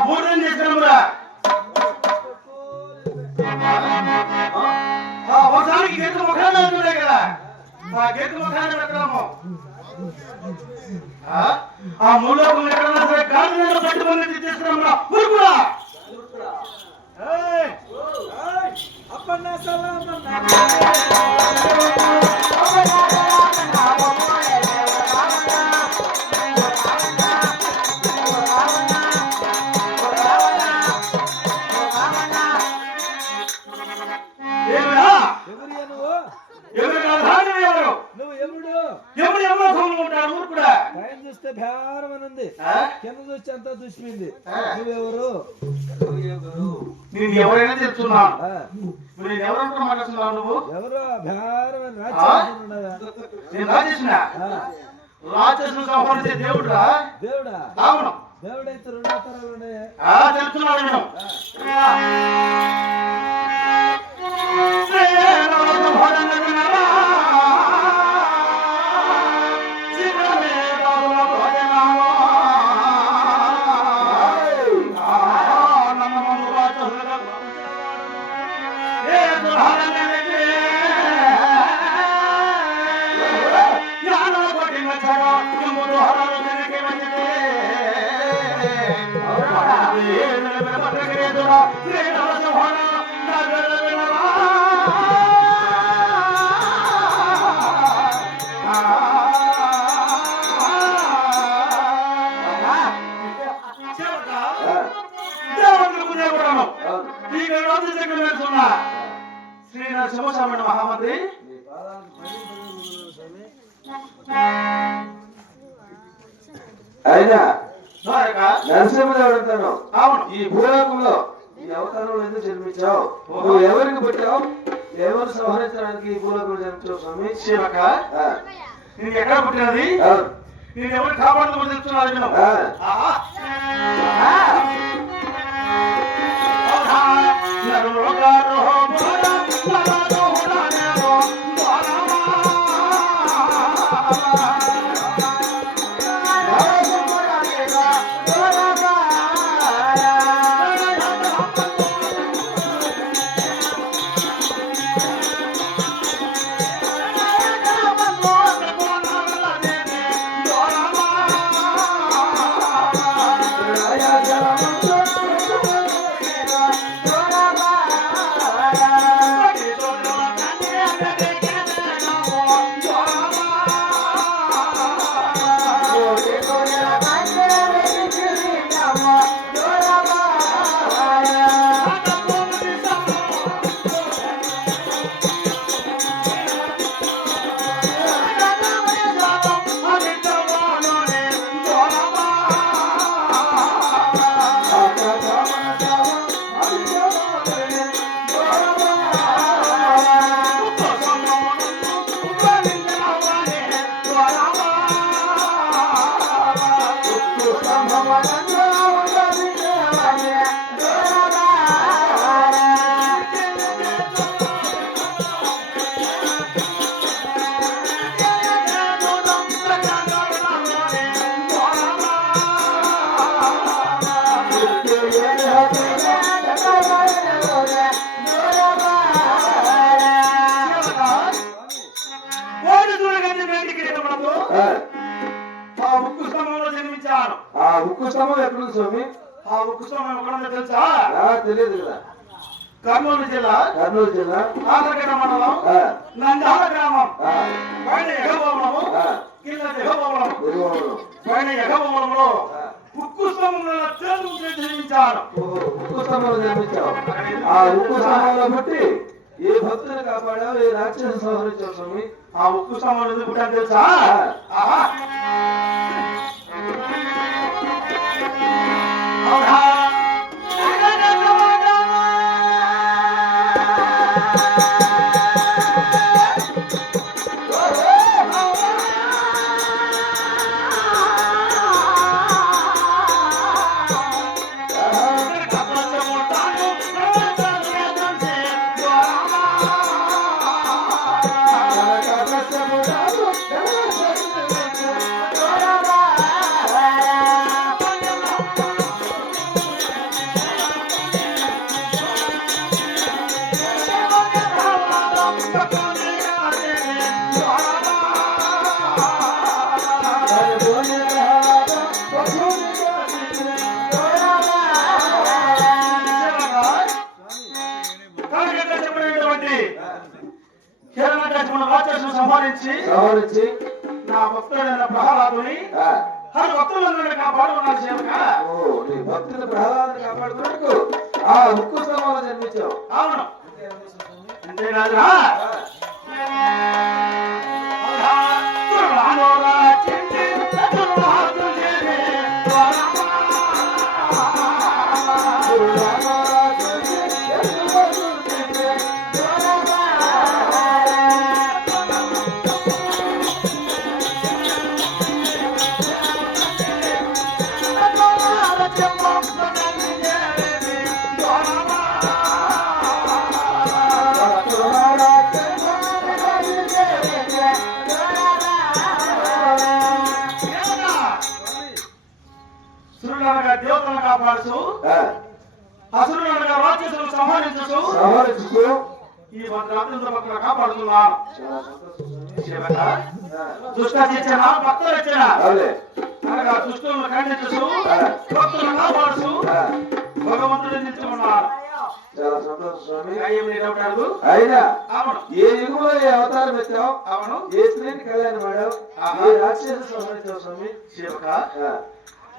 పూర్ణం చేసినమురా ఒకసారికి గీత ముఖాన్ని ఉంటుండే కదా ఆ గీత ముఖాన్ని పెట్టడము ఆ మూలోకం ఎక్కడన్నా సరే కాళ్ళు పట్టుకుని తీసుకున్నామురా ఊరుకురా అప్పన్నా భారమనుంది కింద చూస్తే అంతా చూసిపోయింది నువ్వెవరు నేను ఎవరైనా చెప్తున్నాను నేను ఎవరంతా మాట్లాడుతున్నావు నువ్వు ఎవరు భారమని రాజేశ్వర సంహరించే దేవుడురా దేవుడా అవును దేవుడైతే రెండో తరాలు ఉన్నాయా తెలుస్తున్నాను నేను శ్రీనరసింహస్వామి మహామంత్రి అయినా నరసింహదేవుడు అవును ఈ భూలోకంలో ఈ అవతారంలో ఎందుకు జన్మించావు నువ్వు ఎవరికి పుట్టావు ఎవరు సంహరించడానికి ఈ భూలోకంలో జన్మించావు స్వామి శివక నేను ఎక్కడ పుట్టినది నేను ఎవరు కాపాడుతూ తెలుస్తున్నాను నేను ఉక్కు స్తంభం ఎక్కడ స్వామి ఆ ఉక్కు స్తంభం ఎక్కడ తెలుసా తెలియదు కదా కర్నూలు జిల్లా ఆంధ్రగడ్డ మండలం నంద్యాల గ్రామం పైన ఎగభవనము కింద దిగభవనము పైన ఎగభవనంలో ఉక్కు స్తంభంలో నిర్మించారు ఉక్కు స్తంభంలో నిర్మించావు ఆ ఉక్కు స్తంభంలో బట్టి ఏ భక్తులు కాపాడావు ఏ రాక్షసు సంహరించావు స్వామి ఆ ఉక్కు స్తంభంలో ఎందుకు తెలుసా సంహరించి నా భక్తుడైన ప్రహ్లాదుని భక్తులందరినీ కాపాడుకున్నాడు సేవక. నీ భక్తుల ప్రహ్లాదుని కాపాడుకున్నట్టు ఆ ముక్కు స్తంభంలో జన్మించావు. అవును అంతేకాదురా దేవతలను కాపాడుతూ అసురులనగా రాక్షసులను సంహరించుతూ ఈ భద్రాత్మ భక్తులు కాపాడుతున్నాను. దుష్ట చేసిన భక్తులు ఇచ్చిన అనగా దుష్టులను ఖండించు భక్తులను కాపాడుతూ భగవంతుడు నిలుచుకున్నాడు. చాలా సంతోషం స్వామి. అయినా ఏ యుగంలో ఏ అవతారం ఎత్తావు? అవును. ఏ స్త్రీని కళ్యాణం వాడావు? ఏ రాక్షసు సంహరించావు స్వామి? శివక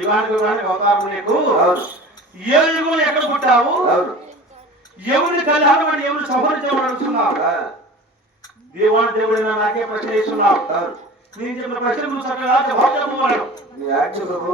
ఇవానికి అవతారం నీకు ఏ యుగంలో ఎక్కడ పుట్టావు? ఎవరిని కళ్యాణం అని ఎవరిని సంహరించేవాడు అడుగుతున్నావు? దేవుడైనా నాకే ప్రశ్న ఇస్తున్నావు. నేను చెప్పిన ప్రశ్నకు చక్కగా జవాబు చెప్పవాడు. నీ ఆజ్ఞ ప్రభు.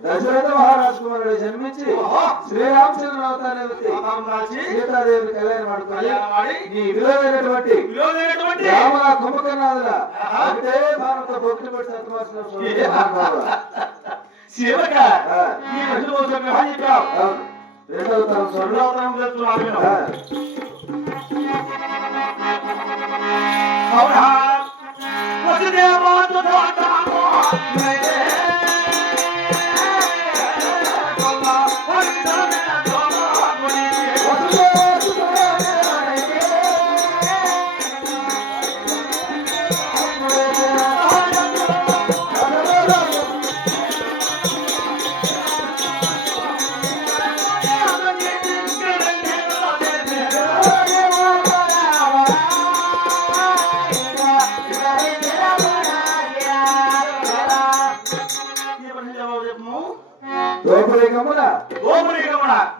దశరథ మహారాజు కుమారుడు జన్మించి శ్రీరామచంద్ర అవతారాన్ని సీతాదేవిని కళ్యాణం ఆడుకొని నీ విలువైనటువంటి రామ కుంభకర్ణాదుల అంటే భారత భక్తి పడి సత్వాసిన రెండవ తరం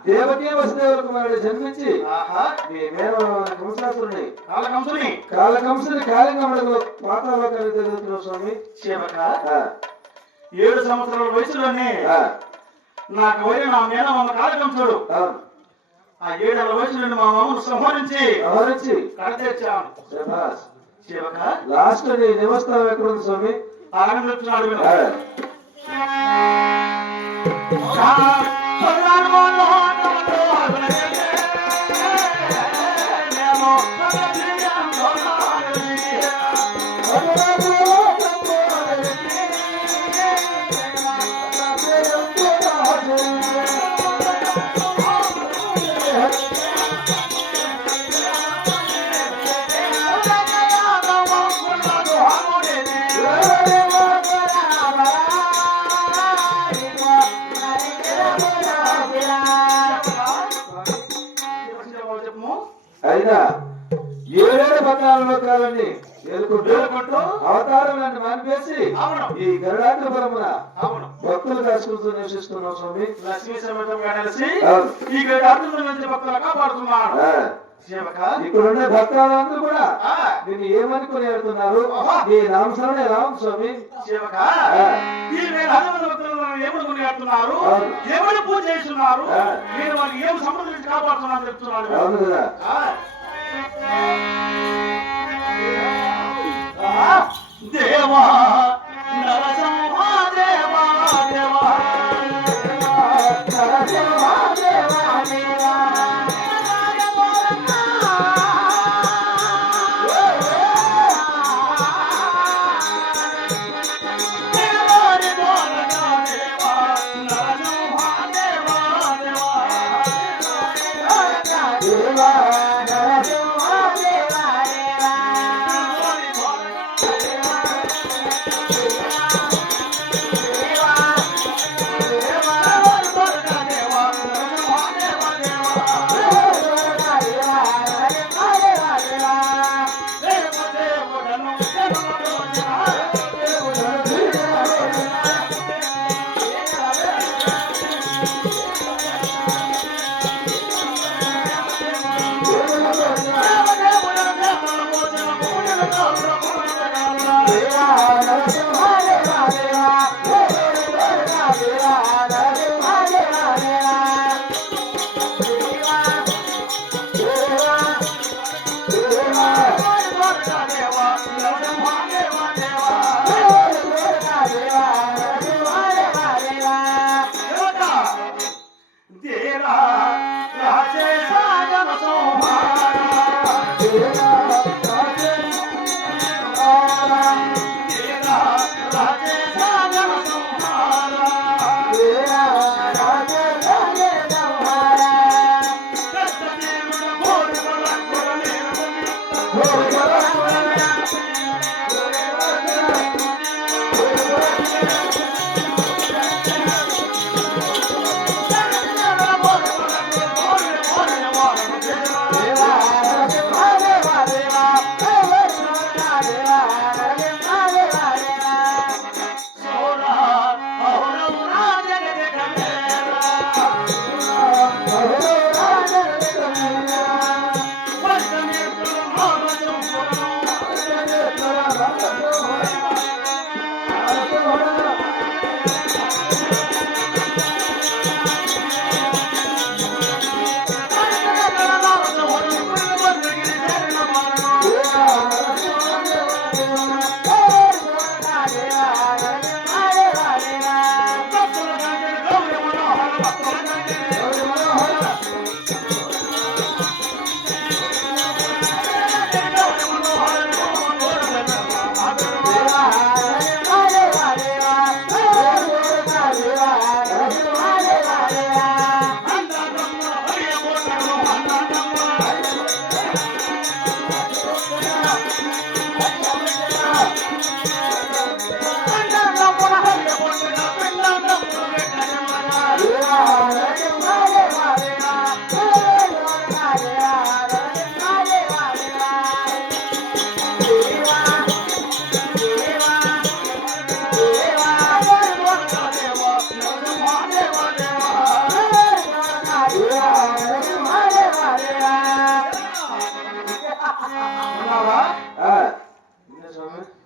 దేవకీ వసుదేవుల కుమారుడు జన్మించి కాలకంసుని కాళింగముడు పాతాళలోకాన్ని తిరుగుతున్నావు స్వామి. 7 సంవత్సరాల వయసులోనే నాకు పోయి నా మేనమామ కాళకంసుడు ఆ 7 ఏళ్ల వయసులోని మా మామను సంహరించి కడతీర్చాను. లాస్ట్ నీ నివస్థానం ఎక్కడుంది స్వామి? ఆనందిస్తున్నాడు. ఏమంటూ అవతారాలను మానిపేసి అవును ఈ గరుడాద్రిపురమున అవును భక్తులు కాసుకుంటూ నివసిస్తున్నాం స్వామి. లక్ష్మీ సమేతంగా కలిసి అవును. ఈ గరుడాద్రిపురం నుంచి భక్తులు కాపాడుతున్నాడు. సేవక ఇక్కడ ఉండే భక్తులందరూ కూడా ఆ, దీన్ని ఏమని కొనియాడుతున్నారు? ఆహా. ఈ నామస్మరణ ఎలా ఉంది స్వామి? సేవక ఆ. ఈ 1000 భక్తులు ఏమని కొనియాడుతున్నారు, అవును. ఏమని పూజ చేస్తున్నారు, ఆ. నేను వాళ్ళకి ఏం సంబంధించి కాపాడుతున్నాను చెప్తున్నాను. అవును కదా. ఆ. ఆ, దేవా నరసింహ దేవా దేవా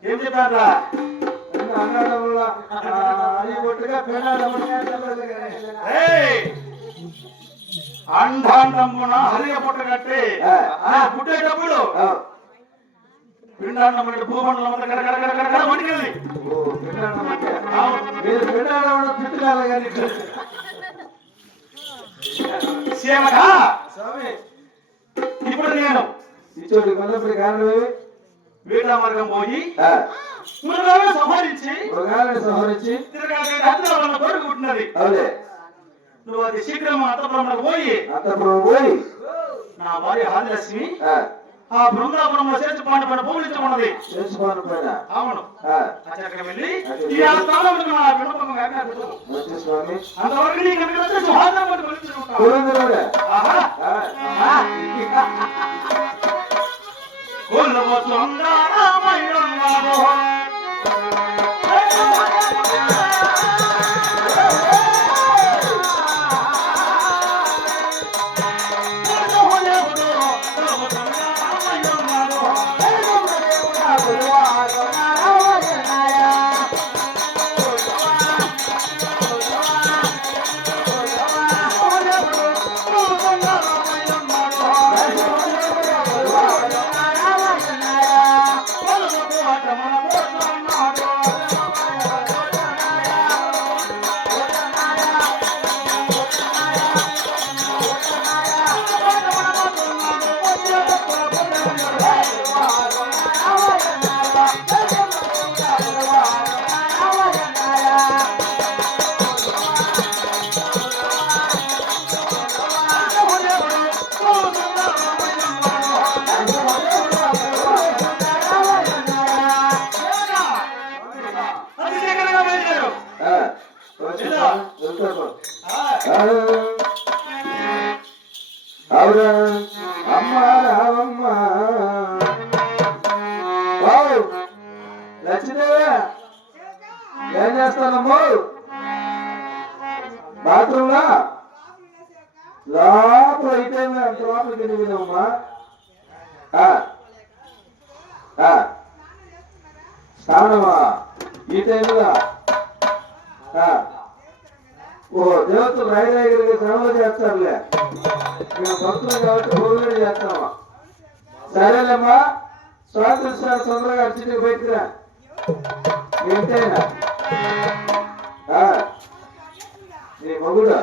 ఏం చెప్పారా? అండాండమున హరియ పుట్ట కట్టి పుట్టేటప్పుడు పిండాండం అంటే భూమండలం అంతా కడకడ వణికింది. సేవగా ఇప్పుడు నేను ఇచ్చోటి కొన్నప్పుడు కారణమేమి? వీడా మార్గం పోయి మృగాలను సంహరించి తిరగాలి కోరిక పుట్టినది. నువ్వు అది శీఘ్రం అంతఃపురంలోకి పోయి నా భార్య ఆదిలక్ష్మి ఆ బృందాపురంలో చేర్చి పైన పూజించమన్నది. అవును, అక్కడికి వెళ్ళి ఈ ఆ స్థానంలో నా వినపం అంతవరకు నీకు కొలువ సుందరమయుడున్న అవునా అమ్మ రావమ్మ లక్ష్మీదేవి ఏం చేస్తానమ్మో బాత్రూమ్ లో లోపల అయితే అంత లోపలికి ఎదిగినమ్మా స్నానమా ఈ టైంలో ఓ దేవతలు రాయిరాయిగా శ్రమలు చేస్తారులే మేము భక్తులు కాబట్టి భోజనం చేస్తామా సరేలేమ్మా స్వాతంత్ర తొందరగా అర్చించి బయటికి రా ఏంటైనా నీ మగుడు